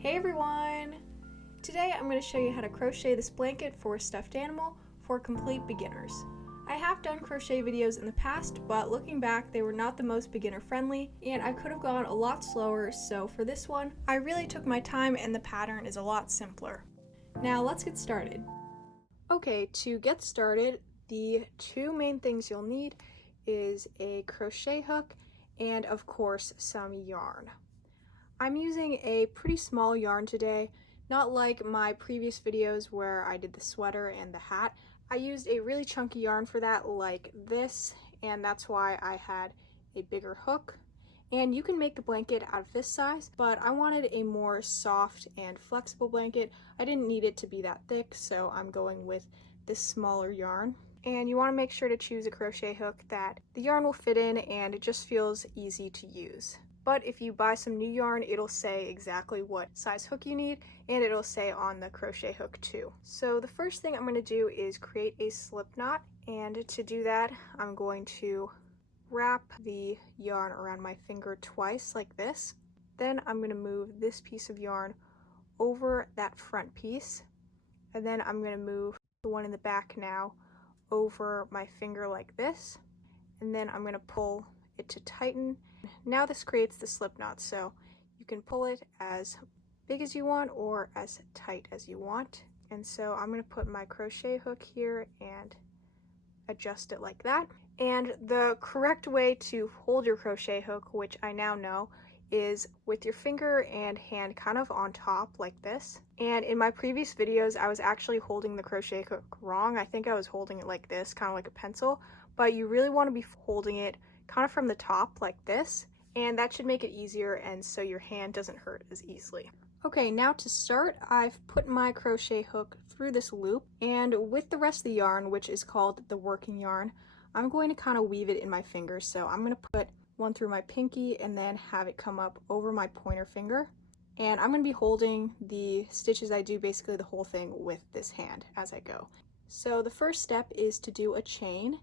Hey everyone! Today I'm going to show you how to crochet this blanket for a stuffed animal for complete beginners. I have done crochet videos in the past, but looking back they were not the most beginner friendly and I could have gone a lot slower, so for this one I really took my time and the pattern is a lot simpler. Now let's get started. Okay, to get started, the two main things you'll need is a crochet hook and of course some yarn. I'm using a pretty small yarn today, not like my previous videos where I did the sweater and the hat. I used a really chunky yarn for that like this, and that's why I had a bigger hook. And you can make the blanket out of this size, but I wanted a more soft and flexible blanket. I didn't need it to be that thick, so I'm going with this smaller yarn. And you want to make sure to choose a crochet hook that the yarn will fit in and it just feels easy to use. But if you buy some new yarn, it'll say exactly what size hook you need, and it'll say on the crochet hook too. So the first thing I'm going to do is create a slip knot, and to do that I'm going to wrap the yarn around my finger twice like this. Then I'm going to move this piece of yarn over that front piece, and then I'm going to move the one in the back now over my finger like this, and then I'm going to pull it to tighten. Now this creates the slip knot, so you can pull it as big as you want or as tight as you want. And so I'm going to put my crochet hook here and adjust it like that. And the correct way to hold your crochet hook, which I now know, is with your finger and hand kind of on top like this. And in my previous videos I was actually holding the crochet hook wrong. I think I was holding it like this, kind of like a pencil, but you really want to be holding it kind of from the top like this, and that should make it easier and so your hand doesn't hurt as easily. Okay, now to start, I've put my crochet hook through this loop, and with the rest of the yarn, which is called the working yarn, I'm going to kind of weave it in my fingers. So I'm going to put one through my pinky and then have it come up over my pointer finger, and I'm going to be holding the stitches I do, basically the whole thing, with this hand as I go. So the first step is to do a chain,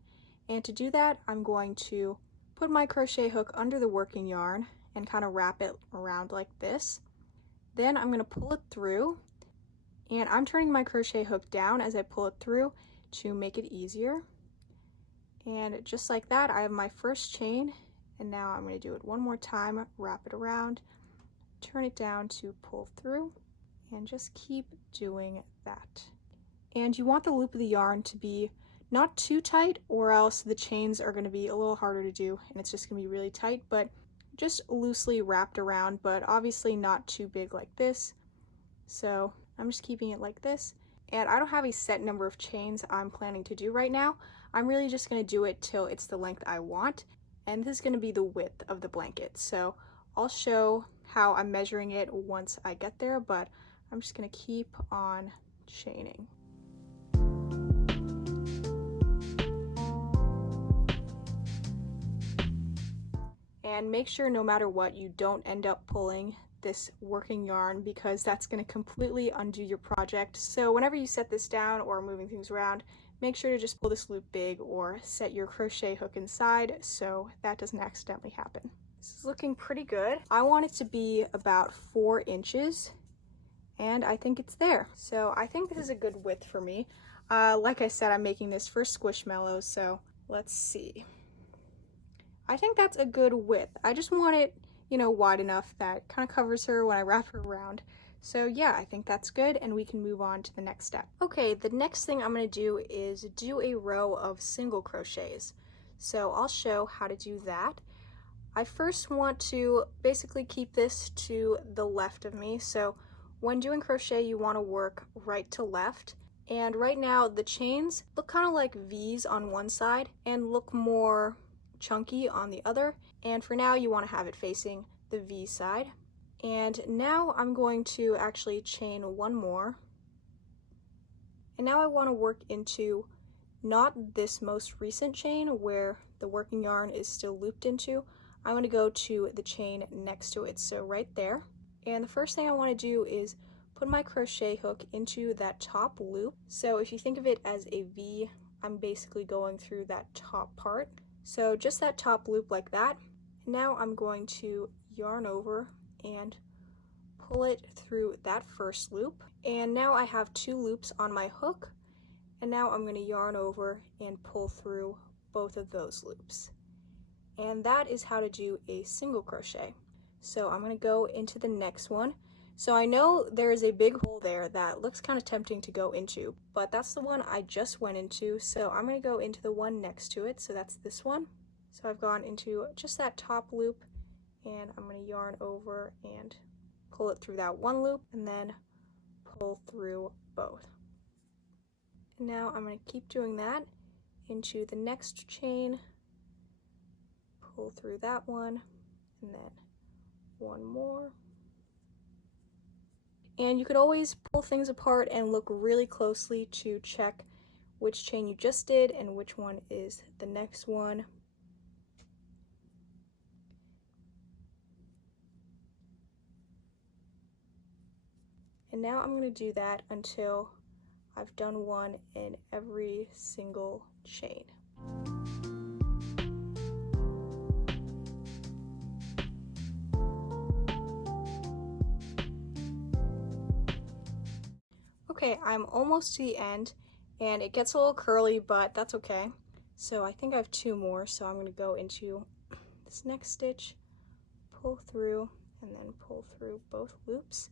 and to do that I'm going to put my crochet hook under the working yarn and kind of wrap it around like this. Then I'm going to pull it through, and I'm turning my crochet hook down as I pull it through to make it easier. And just like that, I have my first chain, and now I'm going to do it one more time, wrap it around, turn it down to pull through, and just keep doing that. And you want the loop of the yarn to be not too tight, or else the chains are going to be a little harder to do and it's just going to be really tight, but just loosely wrapped around, but obviously not too big like this. So I'm just keeping it like this, and I don't have a set number of chains I'm planning to do right now. I'm really just going to do it till it's the length I want, and this is going to be the width of the blanket. So I'll show how I'm measuring it once I get there, but I'm just going to keep on chaining. And make sure no matter what you don't end up pulling this working yarn, because that's going to completely undo your project. So whenever you set this down or moving things around, make sure to just pull this loop big or set your crochet hook inside so that doesn't accidentally happen. This is looking pretty good. I want it to be about 4 inches, and I think it's there. So I think this is a good width for me. Like I said, I'm making this for squishmallows, so let's see. I think that's a good width. I just want it, you know, wide enough that kind of covers her when I wrap her around. So yeah, I think that's good, and we can move on to the next step. Okay, the next thing I'm going to do is do a row of single crochets. So I'll show how to do that. I first want to basically keep this to the left of me. So when doing crochet, you want to work right to left. And right now the chains look kind of like V's on one side and look more chunky on the other, and for now you want to have it facing the V side. And now I'm going to actually chain one more, and now I want to work into not this most recent chain where the working yarn is still looped into. I want to go to the chain next to it, so right there. And the first thing I want to do is put my crochet hook into that top loop. So if you think of it as a V, I'm basically going through that top part. So just that top loop like that. Now I'm going to yarn over and pull it through that first loop. And now I have 2 loops on my hook, and now I'm going to yarn over and pull through both of those loops. And that is how to do a single crochet. So I'm going to go into the next one. So I know there is a big hole there that looks kind of tempting to go into, but that's the one I just went into. So I'm going to go into the one next to it. So that's this one. So I've gone into just that top loop, and I'm going to yarn over and pull it through that one loop and then pull through both. And now I'm going to keep doing that into the next chain, pull through that one, and then one more. And you could always pull things apart and look really closely to check which chain you just did and which one is the next one. And now I'm going to do that until I've done one in every single chain. Okay, I'm almost to the end, and it gets a little curly, but that's okay. So I think I have 2 more, so I'm going to go into this next stitch, pull through, and then pull through both loops.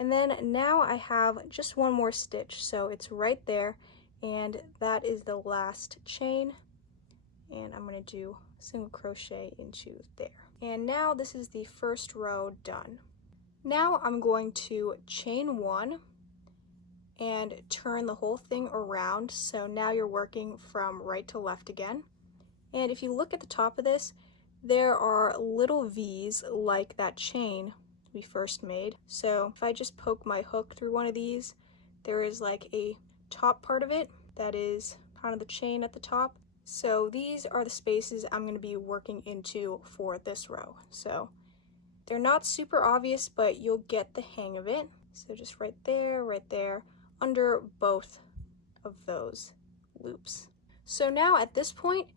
And then now I have just 1 more stitch, so it's right there, and that is the last chain, and I'm going to do a single crochet into there. And now this is the first row done. Now I'm going to chain 1 and turn the whole thing around, so now you're working from right to left again. And if you look at the top of this, there are little V's like that chain we first made. So if I just poke my hook through one of these, there is like a top part of it that is kind of the chain at the top. So these are the spaces I'm going to be working into for this row. So they're not super obvious, but you'll get the hang of it. So just right there, under both of those loops. So now at this point,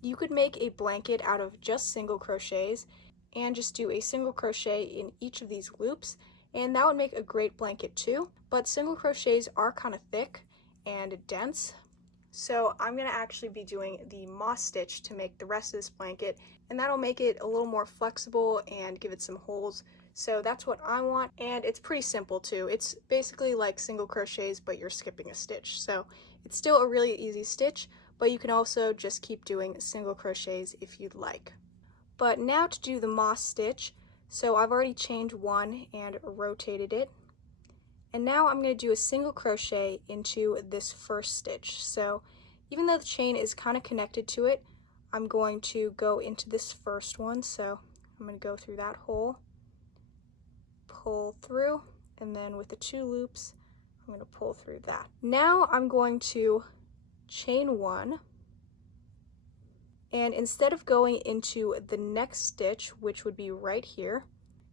you could make a blanket out of just single crochets and just do a single crochet in each of these loops, and that would make a great blanket too. But single crochets are kind of thick and dense, so I'm going to actually be doing the moss stitch to make the rest of this blanket, and that'll make it a little more flexible and give it some holes. So that's what I want, and it's pretty simple too. It's basically like single crochets, but you're skipping a stitch. So it's still a really easy stitch, but you can also just keep doing single crochets if you'd like. But now to do the moss stitch, so I've already chained 1 and rotated it. And now I'm going to do a single crochet into this first stitch. So even though the chain is kind of connected to it, I'm going to go into this first one. So I'm going to go through that hole, pull through, and then with the 2 loops, I'm going to pull through that. Now I'm going to chain 1. And instead of going into the next stitch, which would be right here,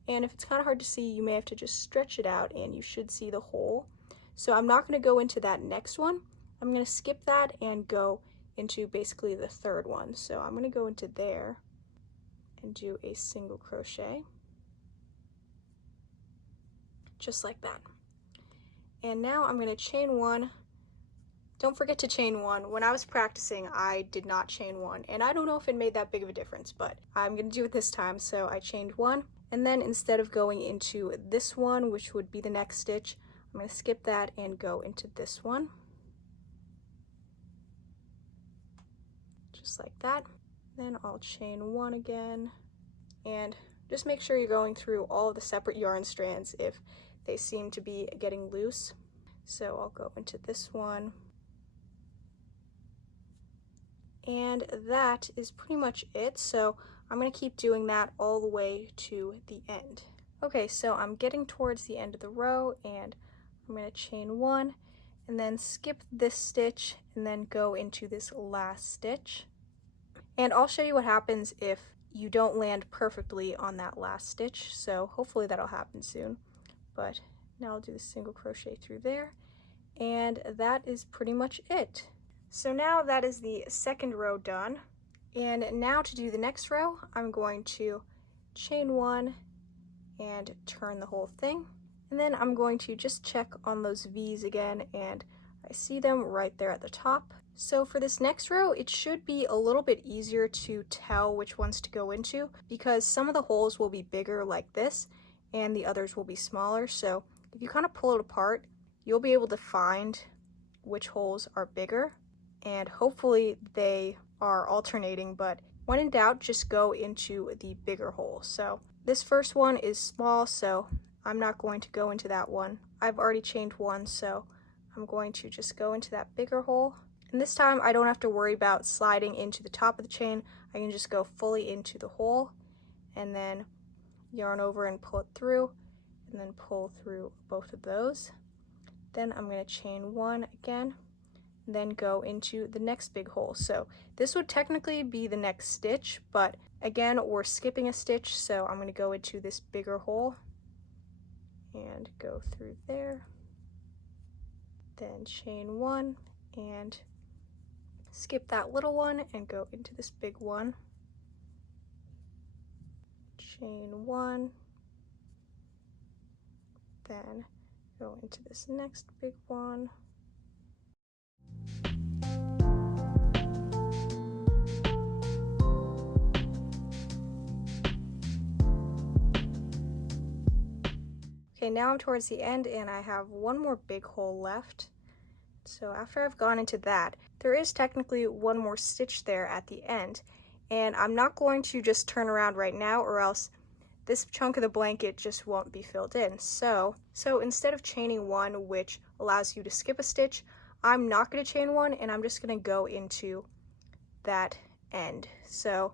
and if it's kind of hard to see, you may have to just stretch it out and you should see the hole. So I'm not going to go into that next one. I'm going to skip that and go into basically the third one. So I'm going to go into there and do a single crochet, just like that. And now I'm going to chain 1. Don't forget to chain 1. When I was practicing, I did not chain 1, and I don't know if it made that big of a difference, but I'm going to do it this time. So I chained 1, and then instead of going into this one, which would be the next stitch, I'm going to skip that and go into this one. Just like that. Then I'll chain 1 again, and just make sure you're going through all of the separate yarn strands if they seem to be getting loose. So I'll go into this one. And that is pretty much it. So I'm going to keep doing that all the way to the end. Okay, so I'm getting towards the end of the row, and I'm going to chain 1 and then skip this stitch and then go into this last stitch. And I'll show you what happens if you don't land perfectly on that last stitch. So hopefully that'll happen soon. But now I'll do the single crochet through there, and that is pretty much it. So now that is the second row done, and now to do the next row, I'm going to chain 1 and turn the whole thing. And then I'm going to just check on those V's again, and I see them right there at the top. So for this next row, it should be a little bit easier to tell which ones to go into because some of the holes will be bigger like this and the others will be smaller. So if you kind of pull it apart, you'll be able to find which holes are bigger, and hopefully they are alternating, but when in doubt, just go into the bigger hole. So this first one is small, so I'm not going to go into that one. I've already chained one, so I'm going to just go into that bigger hole. And this time I don't have to worry about sliding into the top of the chain. I can just go fully into the hole and then yarn over and pull it through, and then pull through both of those. Then I'm going to chain one again, then go into the next big hole. So this would technically be the next stitch, but again, we're skipping a stitch, so I'm going to go into this bigger hole and go through there, then chain one and skip that little one and go into this big one, chain one, then go into this next big one, okay, now I'm towards the end and I have one more big hole left. So after I've gone into that, there is technically one more stitch there at the end, and I'm not going to just turn around right now or else this chunk of the blanket just won't be filled in. So instead of chaining one, which allows you to skip a stitch, I'm not going to chain one and I'm just going to go into that end. So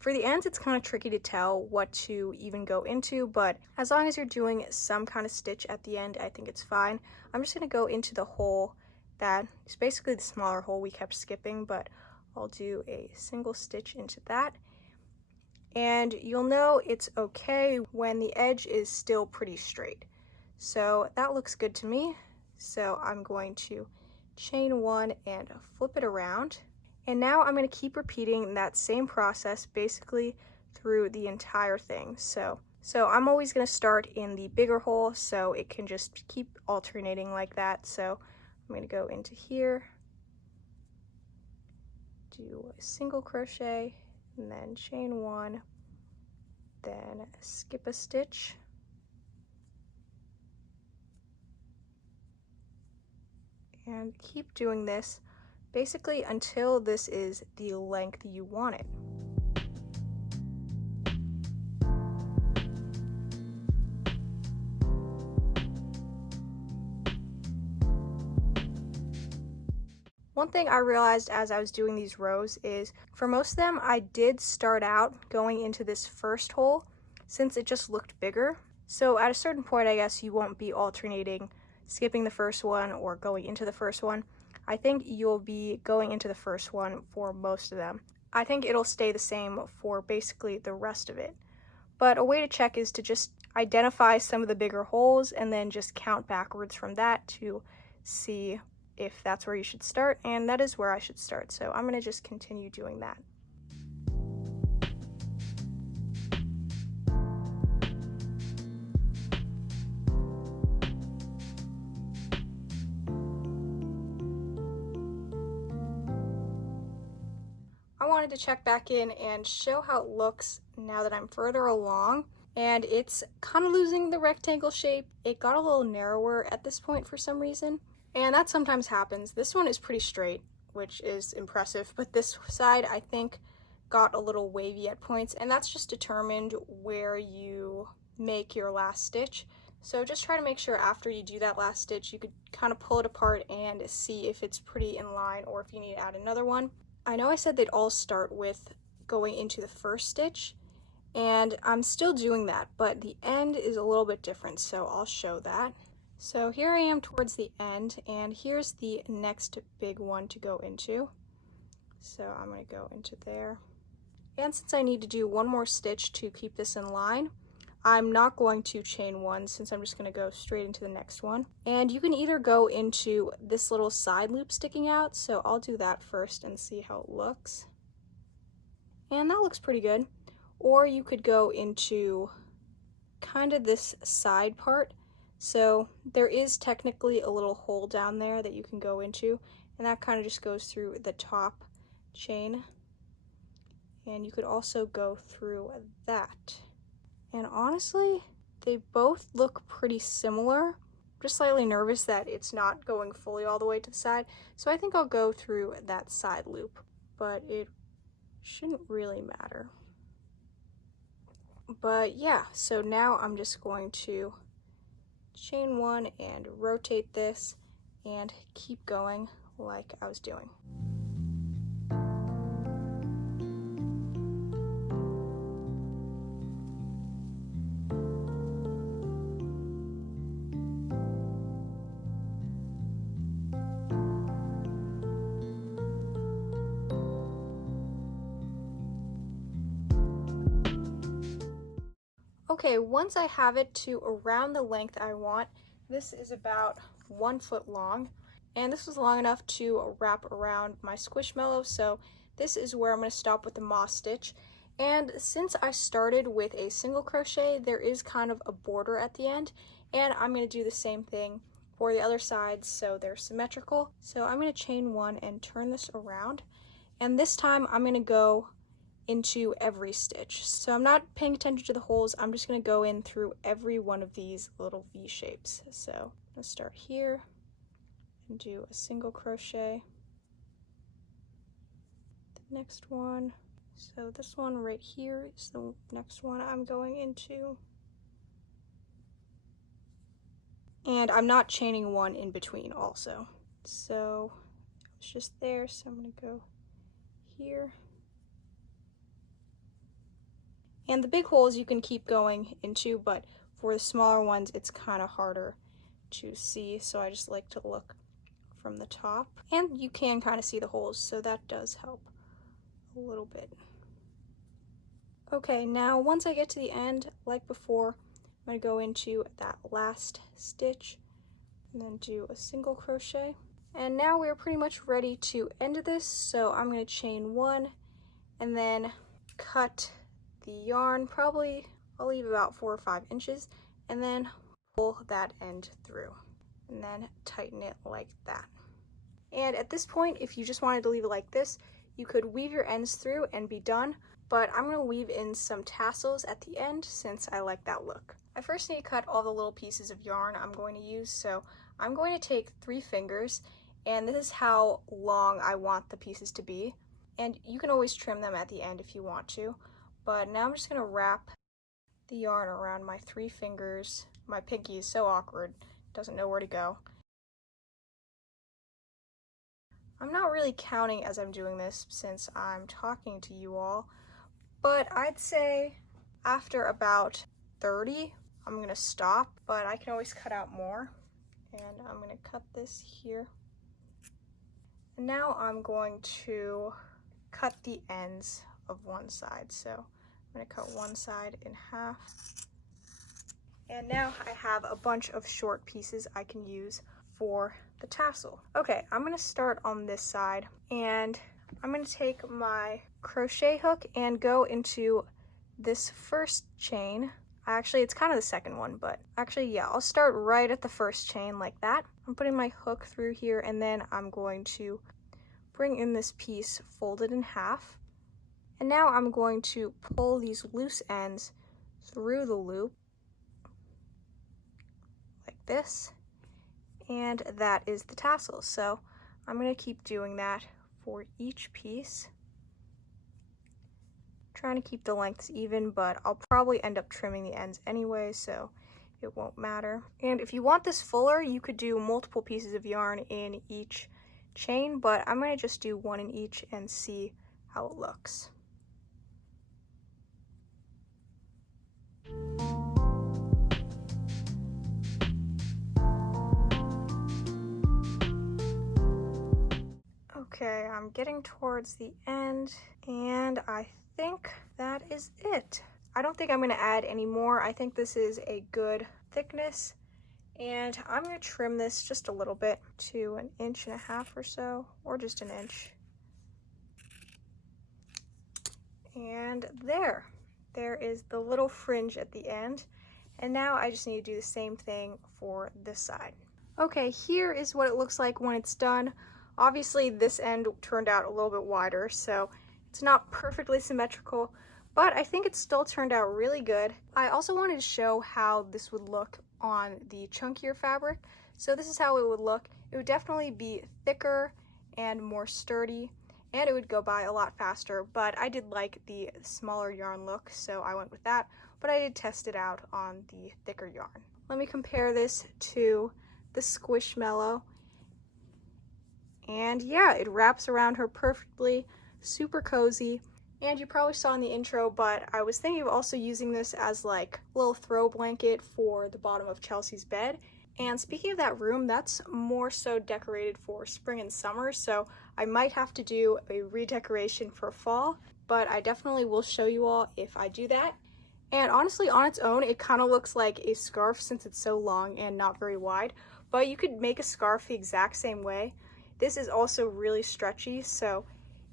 for the ends, it's kind of tricky to tell what to even go into, but as long as you're doing some kind of stitch at the end, I think it's fine. I'm just going to go into the hole that is basically the smaller hole we kept skipping, but I'll do a single stitch into that. And you'll know it's okay when the edge is still pretty straight. So that looks good to me. So I'm going to chain one and flip it around. And now I'm going to keep repeating that same process basically through the entire thing. So I'm always going to start in the bigger hole so it can just keep alternating like that. So I'm going to go into here, do a single crochet, and then chain one, then skip a stitch, and keep doing this basically until this is the length you want it. One thing I realized as I was doing these rows is for most of them I did start out going into this first hole since it just looked bigger. So at a certain point I guess you won't be alternating skipping the first one or going into the first one. I think you'll be going into the first one for most of them. I think it'll stay the same for basically the rest of it. But a way to check is to just identify some of the bigger holes and then just count backwards from that to see if that's where you should start, and that is where I should start. So I'm going to just continue doing that. I wanted to check back in and show how it looks now that I'm further along, and it's kind of losing the rectangle shape. It got a little narrower at this point for some reason, and that sometimes happens. This one is pretty straight, which is impressive, but this side I think got a little wavy at points, and that's just determined where you make your last stitch. So just try to make sure after you do that last stitch you could kind of pull it apart and see if it's pretty in line or if you need to add another one. I know I said they'd all start with going into the first stitch, and I'm still doing that, but the end is a little bit different, so I'll show that. So here I am towards the end, and here's the next big one to go into. So I'm going to go into there. And since I need to do one more stitch to keep this in line, I'm not going to chain one since I'm just going to go straight into the next one. And you can either go into this little side loop sticking out, so I'll do that first and see how it looks. And that looks pretty good. Or you could go into kind of this side part. So there is technically a little hole down there that you can go into, and that kind of just goes through the top chain. And you could also go through that. And honestly, they both look pretty similar. I'm just slightly nervous that it's not going fully all the way to the side, so I think I'll go through that side loop, but it shouldn't really matter. But yeah, so now I'm just going to chain one and rotate this and keep going like I was doing. Okay, once I have it to around the length I want, this is about 1 foot long, and this was long enough to wrap around my squishmallow, so this is where I'm going to stop with the moss stitch. And since I started with a single crochet, there is kind of a border at the end, and I'm going to do the same thing for the other sides so they're symmetrical. So I'm going to chain one and turn this around, and this time I'm going to go into every stitch. So I'm not paying attention to the holes, I'm just going to go in through every one of these little V shapes. So I'm going to start here and do a single crochet. The next one, so this one right here is the next one I'm going into. And I'm not chaining one in between also. So it's just there, so I'm going to go here. And the big holes you can keep going into, but for the smaller ones it's kind of harder to see, so I just like to look from the top. And you can kind of see the holes, so that does help a little bit. Okay, now once I get to the end, like before, I'm going to go into that last stitch and then do a single crochet. And now we're pretty much ready to end this, so I'm going to chain one and then cut the yarn. Probably I'll leave about 4 or 5 inches and then pull that end through and then tighten it like that. And at this point, if you just wanted to leave it like this, you could weave your ends through and be done, but I'm going to weave in some tassels at the end since I like that look. I first need to cut all the little pieces of yarn I'm going to use, so I'm going to take 3 fingers, and this is how long I want the pieces to be, and you can always trim them at the end if you want to. But now I'm just going to wrap the yarn around my 3 fingers. My pinky is so awkward, doesn't know where to go. I'm not really counting as I'm doing this since I'm talking to you all, but I'd say after about 30, I'm going to stop, but I can always cut out more. And I'm going to cut this here. And now I'm going to cut the ends of one side. So I'm going to cut one side in half. And now I have a bunch of short pieces I can use for the tassel. Okay, I'm going to start on this side, and I'm going to take my crochet hook and go into this first chain. Actually, it's kind of the second one, but actually, yeah, I'll start right at the first chain like that. I'm putting my hook through here, and then I'm going to bring in this piece folded in half. And now I'm going to pull these loose ends through the loop like this, and that is the tassel. So I'm going to keep doing that for each piece. Trying to keep the lengths even, but I'll probably end up trimming the ends anyway, so it won't matter. And if you want this fuller, you could do multiple pieces of yarn in each chain, but I'm going to just do one in each and see how it looks. Okay, I'm getting towards the end, and I think that is it. I don't think I'm going to add any more. I think this is a good thickness, and I'm going to trim this just a little bit to 1.5 inches or so, or just 1 inch. And there is the little fringe at the end, And now I just need to do the same thing for this side. Okay, here is what it looks like when it's done. Obviously this end turned out a little bit wider, so it's not perfectly symmetrical, but I think it still turned out really good. I also wanted to show how this would look on the chunkier fabric. So this is how it would look. It would definitely be thicker and more sturdy, and it would go by a lot faster, but I did like the smaller yarn look, so I went with that, but I did test it out on the thicker yarn. Let me compare this to the Squishmallow, and yeah, it wraps around her perfectly, super cozy. And you probably saw in the intro, but I was thinking of also using this as like a little throw blanket for the bottom of Chelsea's bed. And speaking of that room, that's more so decorated for spring and summer, so I might have to do a redecoration for fall, but I definitely will show you all if I do that. And honestly, on its own, it kind of looks like a scarf since it's so long and not very wide, but you could make a scarf the exact same way. This is also really stretchy, so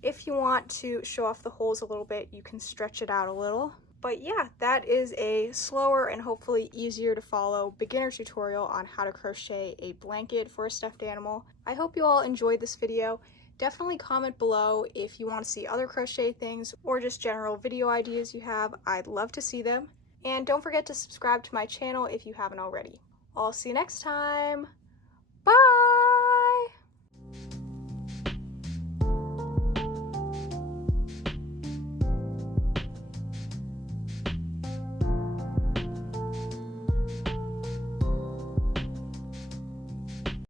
if you want to show off the holes a little bit, you can stretch it out a little. But yeah, that is a slower and hopefully easier to follow beginner tutorial on how to crochet a blanket for a stuffed animal. I hope you all enjoyed this video. Definitely comment below if you want to see other crochet things or just general video ideas you have. I'd love to see them. And don't forget to subscribe to my channel if you haven't already. I'll see you next time. Bye!